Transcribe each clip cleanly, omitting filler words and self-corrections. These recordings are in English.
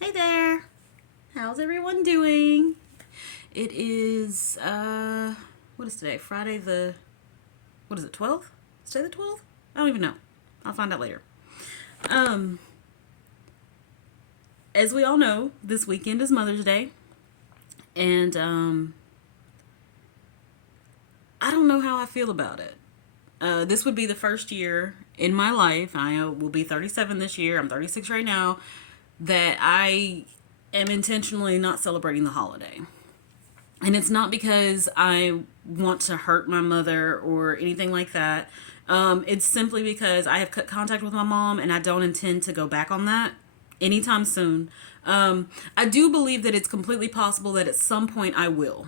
Hey there. How's everyone doing? It is what is today? Friday the what is it, 12th? Is today the 12th? I don't even know. I'll find out later. Um as we all know, this weekend is Mother's Day, and I don't know how I feel about it. This would be the first year in my life. I will be 37 this year. I'm 36 right now. That I am intentionally not celebrating the holiday. And it's not because I want to hurt my mother or anything like that. It's simply because I have cut contact with my mom and I don't intend to go back on that anytime soon. I do believe that it's completely possible that at some point I will.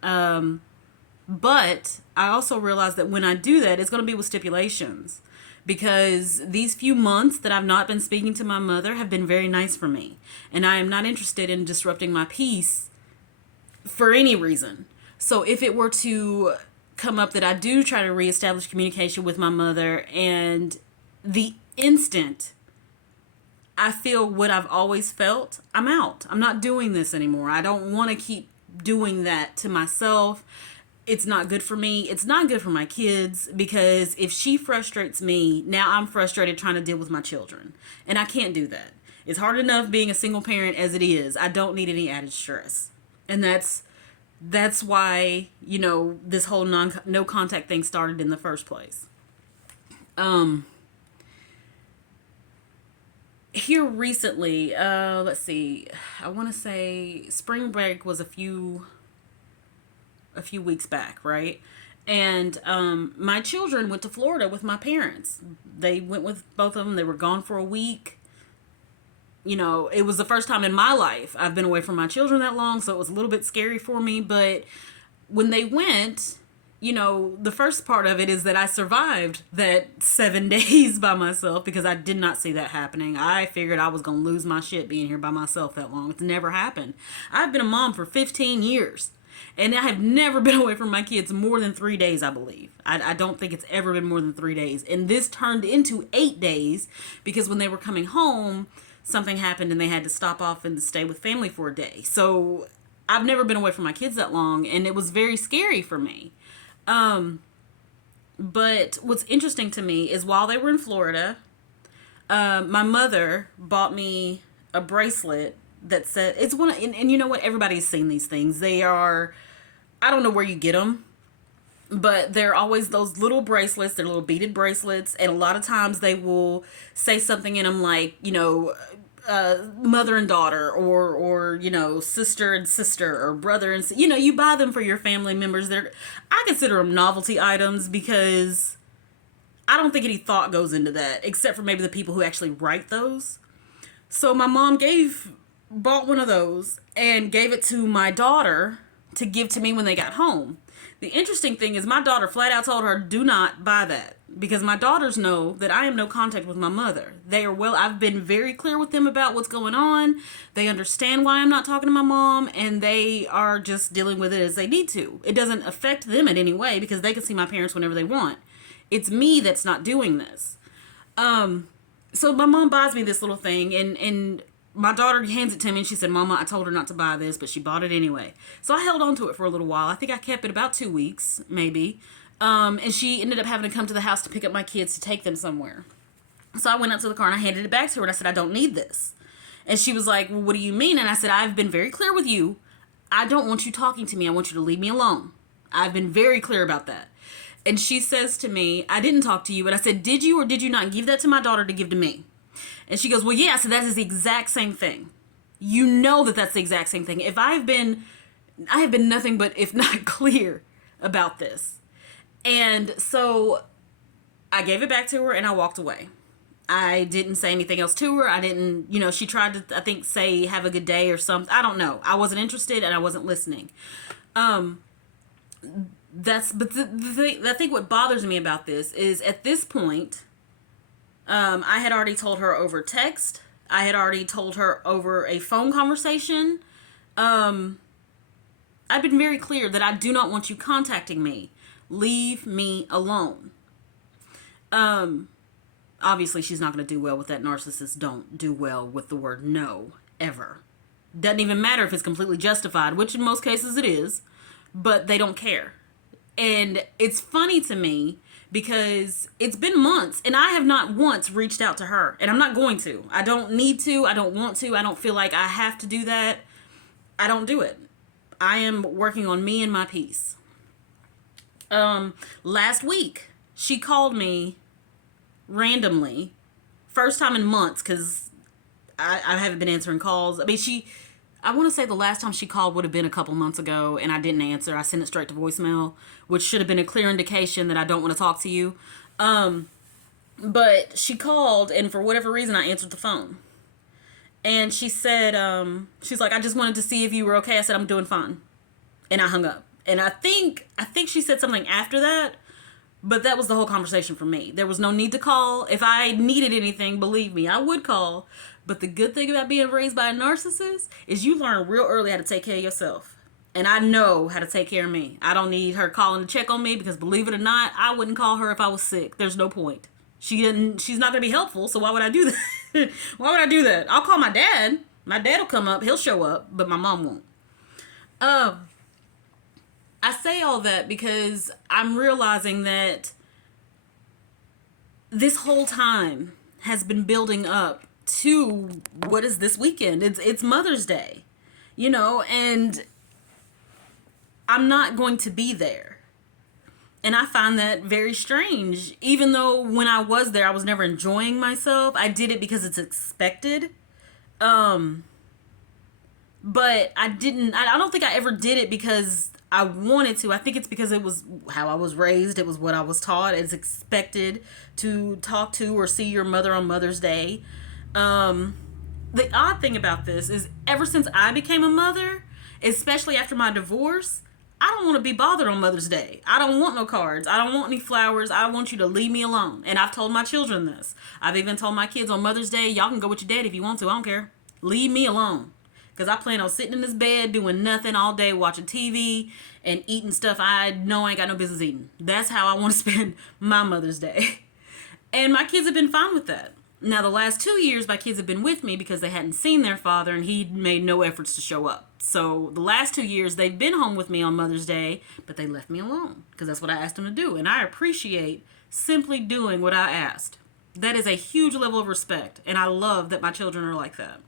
But I also realize that when I do that, it's going to be with stipulations. Because these few months that I've not been speaking to my mother have been very nice for me. And I am not interested in disrupting my peace for any reason. So if it were to come up that I do try to reestablish communication with my mother, and the instant I feel what I've always felt, I'm out. I'm not doing this anymore. I don't want to keep doing that to myself. It's not good for me. It's not good for my kids, because if she frustrates me, now I'm frustrated trying to deal with my children. And I can't do that. It's hard enough being a single parent as it is. I don't need any added stress. And that's why, this whole no contact thing started in the first place. Um Here recently, let's see. I want to say spring break was a few weeks back, right? And my children went to Florida with my parents. They went with both of them. They were gone for a week. It was the first time in my life I've been away from my children that long, so it was a little bit scary for me. But when they went, the first part of it is that I survived that 7 days by myself, because I did not see that happening. I figured I was going to lose my shit being here by myself that long. It's never happened. I've been a mom for 15 years. And I have never been away from my kids more than 3 days, I believe. I don't think it's ever been more than 3 days. And this turned into 8 days, because when they were coming home, something happened and they had to stop off and stay with family for a day. So I've never been away from my kids that long, and it was very scary for me. But what's interesting to me is while they were in Florida, my mother bought me a bracelet that said it's one of, and you know what, everybody's seen these things. They are, I don't know where you get them, but they're always those little bracelets. They're little beaded bracelets, and a lot of times they will say something in them like, mother and daughter, or sister and sister, or brother and you buy them for your family members. I consider them novelty items, because I don't think any thought goes into that, except for maybe the people who actually write those. So my mom bought one of those and gave it to my daughter to give to me when they got home. The interesting thing is my daughter flat out told her, do not buy that, because my daughters know that I am no contact with my mother. I've been very clear with them about what's going on. They understand why I'm not talking to my mom, and they are just dealing with it as they need to. It doesn't affect them in any way, because they can see my parents whenever they want. It's me that's not doing this. So my mom buys me this little thing, and my daughter hands it to me, and she said, Mama, I told her not to buy this, but she bought it anyway. So I held on to it for a little while. I think I kept it about 2 weeks, maybe. And she ended up having to come to the house to pick up my kids to take them somewhere. So I went up to the car and I handed it back to her, and I said, I don't need this. And she was like, well, what do you mean? And I said, I've been very clear with you. I don't want you talking to me. I want you to leave me alone. I've been very clear about that. And she says to me, I didn't talk to you. And I said, did you or did you not give that to my daughter to give to me? And she goes, well, yeah. So that is the exact same thing. You know that that's the exact same thing. I have been nothing but, if not clear, about this. And so I gave it back to her and I walked away. I didn't say anything else to her. I didn't, she tried to, I think, say, have a good day or something. I don't know. I wasn't interested and I wasn't listening. Um, I think what bothers me about this is, at this point, I had already told her over text. I had already told her over a phone conversation. I've been very clear that I do not want you contacting me. Leave me alone. Obviously she's not going to do well with that. Narcissists don't do well with the word no ever. Doesn't even matter if it's completely justified, which in most cases it is, but they don't care. And it's funny to me because it's been months and I have not once reached out to her, and I'm not going to. I don't need to. I don't want to. I don't feel like I have to do that. I don't do it. I am working on me and my peace. Last week she called me randomly, first time in months, because I haven't been answering calls. I mean, I want to say the last time she called would have been a couple months ago, and I didn't answer. I sent it straight to voicemail, which should have been a clear indication that I don't want to talk to you. But she called, and for whatever reason, I answered the phone. And she said, she's like, I just wanted to see if you were okay. I said, I'm doing fine. And I hung up. And I think she said something after that, but that was the whole conversation for me. There was no need to call. If I needed anything, believe me, I would call. But the good thing about being raised by a narcissist is you learn real early how to take care of yourself. And I know how to take care of me. I don't need her calling to check on me because, believe it or not, I wouldn't call her if I was sick. There's no point. She's not going to be helpful, so why would I do that? Why would I do that? I'll call my dad. My dad will come up. He'll show up, but my mom won't. I say all that because I'm realizing that this whole time has been building up to what is this weekend? It's Mother's Day, and I'm not going to be there. And I find that very strange. Even though when I was there, I was never enjoying myself. I did it because it's expected. But I don't think I ever did it because I wanted to. I think it's because it was how I was raised. It was what I was taught. It's expected to talk to or see your mother on Mother's Day. The odd thing about this is ever since I became a mother, especially after my divorce, I don't want to be bothered on Mother's Day. I don't want no cards. I don't want any flowers. I want you to leave me alone. And I've told my children this. I've even told my kids on Mother's Day, y'all can go with your daddy if you want to. I don't care. Leave me alone. Because I plan on sitting in this bed doing nothing all day, watching TV and eating stuff I know I ain't got no business eating. That's how I want to spend my Mother's Day. And my kids have been fine with that. Now, the last 2 years, my kids have been with me because they hadn't seen their father and he made no efforts to show up. So the last 2 years, they've been home with me on Mother's Day, but they left me alone because that's what I asked them to do. And I appreciate simply doing what I asked. That is a huge level of respect. And I love that my children are like that.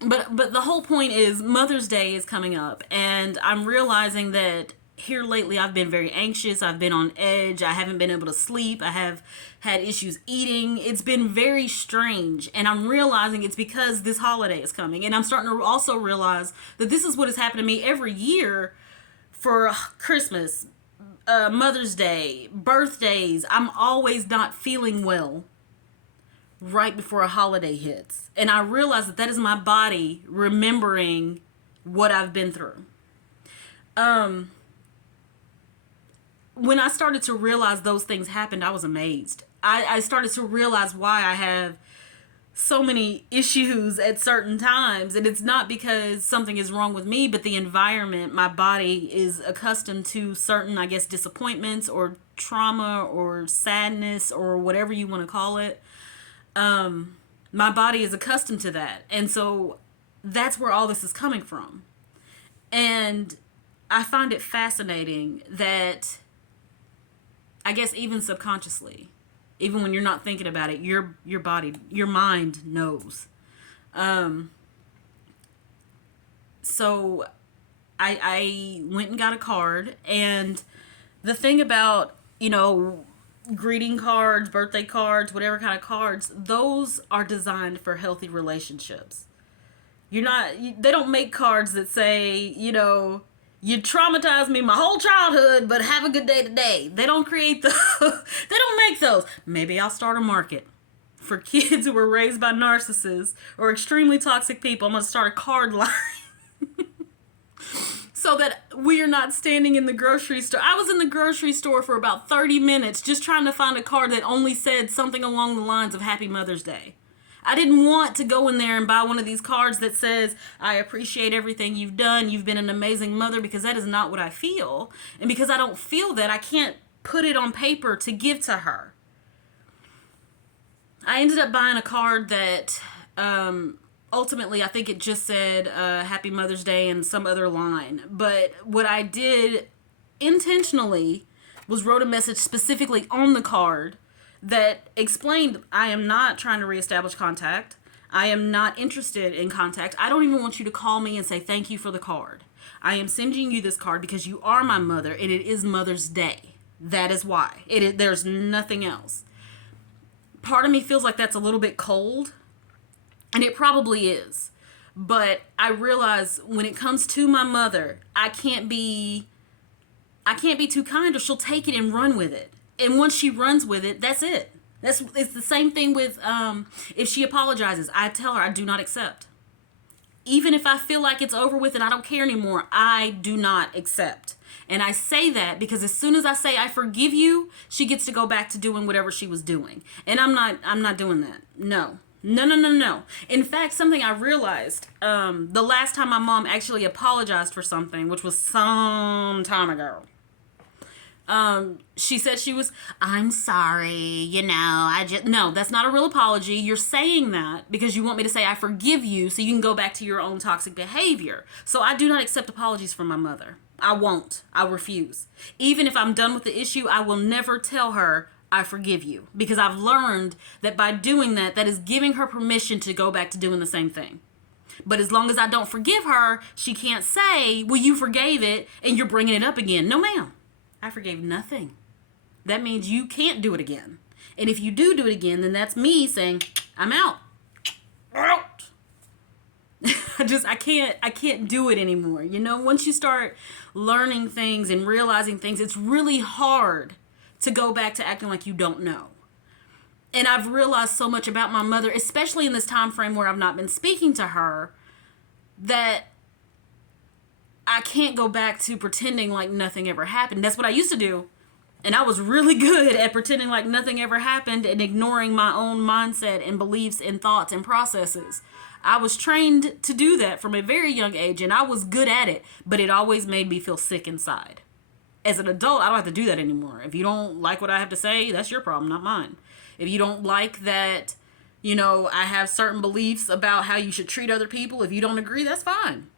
But the whole point is Mother's Day is coming up, and I'm realizing that here lately I've been very anxious. I've been on edge. I haven't been able to sleep. I have had issues eating. It's been very strange, and I'm realizing it's because this holiday is coming, and I'm starting to also realize that this is what has happened to me every year for Christmas, Mother's Day, birthdays. I'm always not feeling well right before a holiday hits. And I realize that is my body remembering what I've been through. When I started to realize those things happened, I was amazed. I started to realize why I have so many issues at certain times. And it's not because something is wrong with me, but the environment, my body is accustomed to certain, I guess, disappointments or trauma or sadness or whatever you want to call it. My body is accustomed to that. And so that's where all this is coming from. And I find it fascinating that, I guess even subconsciously, even when you're not thinking about it, your body, your mind knows. So I went and got a card, and the thing about, greeting cards, birthday cards, whatever kind of cards, those are designed for healthy relationships. They don't make cards that say, you traumatized me my whole childhood, but have a good day today. They don't create those. They don't make those. Maybe I'll start a market for kids who were raised by narcissists or extremely toxic people. I'm going to start a card line. So that we are not standing in the grocery store. I was in the grocery store for about 30 minutes just trying to find a card that only said something along the lines of Happy Mother's Day. I didn't want to go in there and buy one of these cards that says, I appreciate everything you've done. You've been an amazing mother, because that is not what I feel. And because I don't feel that, I can't put it on paper to give to her. I ended up buying a card that Ultimately, I think it just said Happy Mother's Day and some other line. But what I did intentionally was wrote a message specifically on the card that explained I am not trying to reestablish contact. I am not interested in contact. I don't even want you to call me and say thank you for the card. I am sending you this card because you are my mother and it is Mother's Day. That is why. There's nothing else. Part of me feels like that's a little bit cold, and it probably is. But I realize when it comes to my mother, I can't be too kind or she'll take it and run with it. And once she runs with it, that's it. It's the same thing with if she apologizes, I tell her I do not accept. Even if I feel like it's over with and I don't care anymore, I do not accept. And I say that because as soon as I say I forgive you, she gets to go back to doing whatever she was doing. And I'm not doing that. No. No. In fact, something I realized, the last time my mom actually apologized for something, which was some time ago, she said I'm sorry, no, that's not a real apology. You're saying that because you want me to say I forgive you so you can go back to your own toxic behavior. So I do not accept apologies from my mother. I won't. I refuse. Even if I'm done with the issue, I will never tell her I forgive you because I've learned that by doing that, that is giving her permission to go back to doing the same thing. But as long as I don't forgive her, she can't say, well, you forgave it and you're bringing it up again. No, ma'am. I forgave nothing. That means you can't do it again. And if you do it again, then that's me saying, I'm out. Out. I can't do it anymore. Once you start learning things and realizing things, it's really hard to go back to acting like you don't know. And I've realized so much about my mother, especially in this time frame where I've not been speaking to her, that I can't go back to pretending like nothing ever happened. That's what I used to do. And I was really good at pretending like nothing ever happened and ignoring my own mindset and beliefs and thoughts and processes. I was trained to do that from a very young age, and I was good at it, but it always made me feel sick inside. As an adult, I don't have to do that anymore. If you don't like what I have to say, that's your problem, not mine. If you don't like that, I have certain beliefs about how you should treat other people, if you don't agree, that's fine.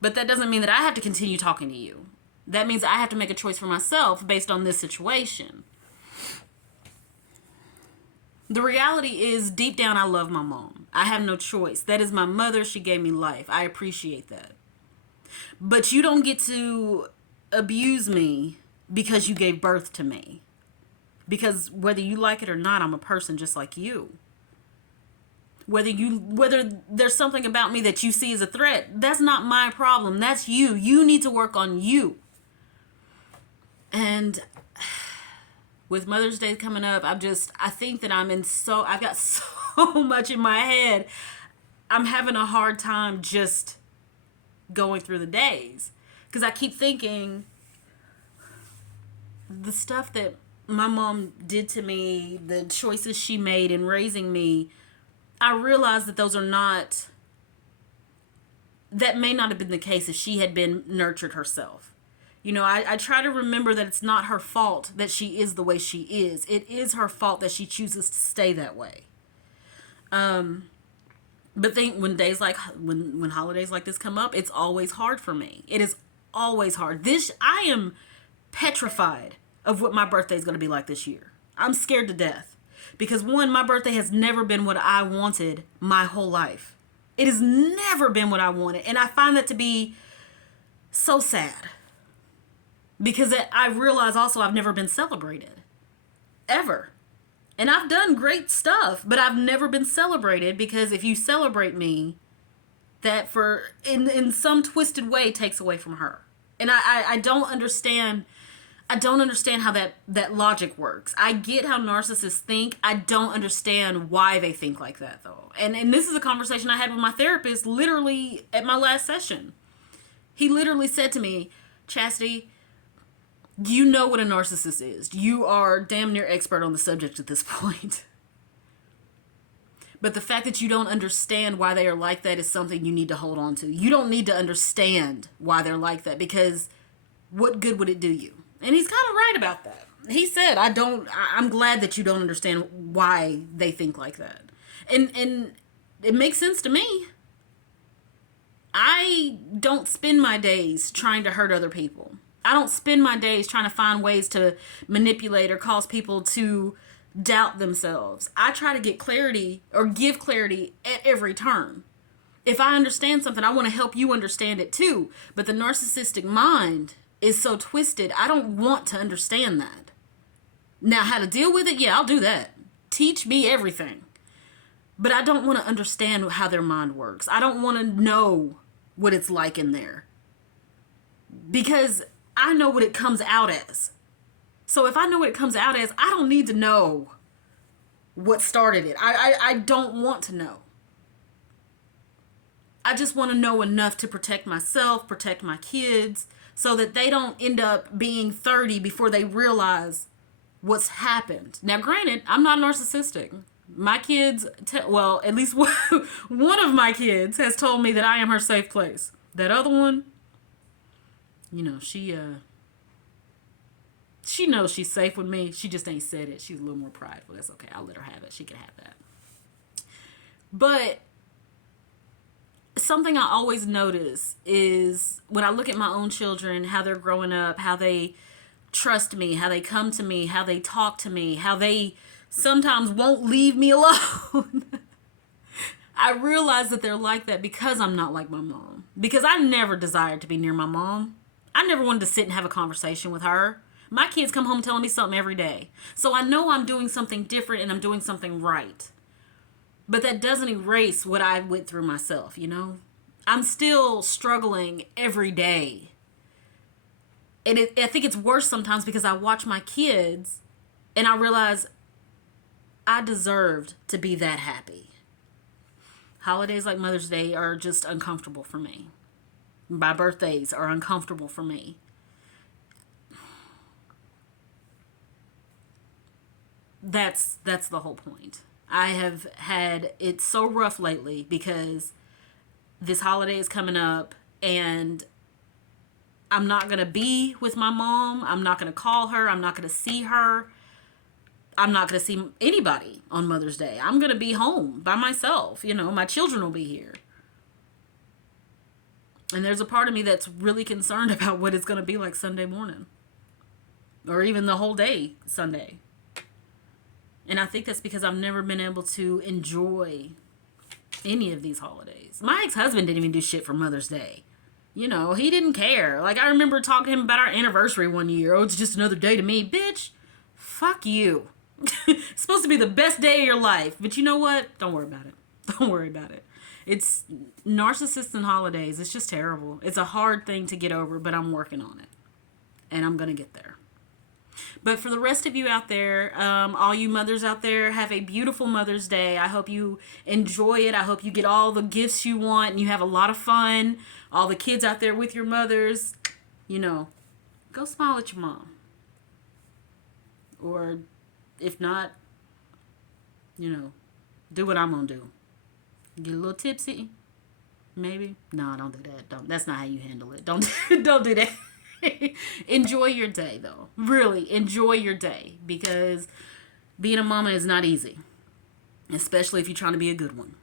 But that doesn't mean that I have to continue talking to you. That means I have to make a choice for myself based on this situation. The reality is, deep down, I love my mom. I have no choice. That is my mother. She gave me life. I appreciate that. But you don't get to abuse me because you gave birth to me. Because whether you like it or not, I'm a person just like you. Whether there's something about me that you see as a threat, that's not my problem. That's you. You need to work on you. And with Mother's Day coming up, I think that I've got so much in my head. I'm having a hard time just going through the days. Because I keep thinking the stuff that my mom did to me, the choices she made in raising me, I realize that that may not have been the case if she had been nurtured herself. I try to remember that it's not her fault that she is the way she is. It is her fault that she chooses to stay that way. But when holidays like this come up, it's always hard for me. It is always hard. I am petrified of what my birthday is going to be like this year. I'm scared to death. Because one, my birthday has never been what I wanted my whole life. It has never been what I wanted. And I find that to be so sad. Because I realize also I've never been celebrated. Ever. And I've done great stuff, but I've never been celebrated because if you celebrate me, that in some twisted way takes away from her. And I don't understand. I don't understand how that logic works. I get how narcissists think. I don't understand why they think like that, though. And this is a conversation I had with my therapist literally at my last session. He literally said to me, Chastity, you know what a narcissist is. You are damn near expert on the subject at this point. But the fact that you don't understand why they are like that is something you need to hold on to. You don't need to understand why they're like that because what good would it do you? And he's kind of right about that. He said, I'm glad that you don't understand why they think like that. And it makes sense to me. I don't spend my days trying to hurt other people. I don't spend my days trying to find ways to manipulate or cause people to doubt themselves. I try to get clarity or give clarity at every turn. If I understand something, I want to help you understand it too. But the narcissistic mind is so twisted, I don't want to understand that. Now, how to deal with it? Yeah, I'll do that. Teach me everything. But I don't want to understand how their mind works. I don't want to know what it's like in there. Because I know what it comes out as. So if I know what it comes out as, I don't need to know what started it. I don't want to know. I just want to know enough to protect myself, protect my kids, so that they don't end up being 30 before they realize what's happened. Now, granted, I'm not narcissistic. My kids, well, at least one of my kids has told me that I am her safe place. That other one, you know, she knows she's safe with me. She just ain't said it. She's a little more prideful. That's okay. I'll let her have it. She can have that. But something I always notice is when I look at my own children, how they're growing up, how they trust me, how they come to me, how they talk to me, how they sometimes won't leave me alone. I realize that they're like that because I'm not like my mom. Because I never desired to be near my mom. I never wanted to sit and have a conversation with her. My kids come home telling me something every day. So I know I'm doing something different and I'm doing something right. But that doesn't erase what I went through myself, you know? I'm still struggling every day. And I think it's worse sometimes because I watch my kids and I realize I deserved to be that happy. Holidays like Mother's Day are just uncomfortable for me. My birthdays are uncomfortable for me. That's the whole point. I have had it so rough lately because this holiday is coming up and I'm not going to be with my mom. I'm not going to call her. I'm not going to see her. I'm not going to see anybody on Mother's Day. I'm going to be home by myself. You know, my children will be here. And there's a part of me that's really concerned about what it's going to be like Sunday morning. Or even the whole day Sunday. And I think that's because I've never been able to enjoy any of these holidays. My ex-husband didn't even do shit for Mother's Day. You know, he didn't care. Like, I remember talking to him about our anniversary one year. Oh, it's just another day to me. Bitch, fuck you. It's supposed to be the best day of your life. But you know what? Don't worry about it. Don't worry about it. It's narcissists and holidays. It's just terrible. It's a hard thing to get over, but I'm working on it. And I'm going to get there. But for the rest of you out there, all you mothers out there, have a beautiful Mother's Day. I hope you enjoy it. I hope you get all the gifts you want and you have a lot of fun. All the kids out there with your mothers, you know, go smile at your mom. Or if not, you know, do what I'm going to do. Get a little tipsy. Maybe. No, don't do that. Don't. That's not how you handle it. Don't do that. Enjoy your day, though. Really, enjoy your day. Because being a mama is not easy. Especially if you're trying to be a good one.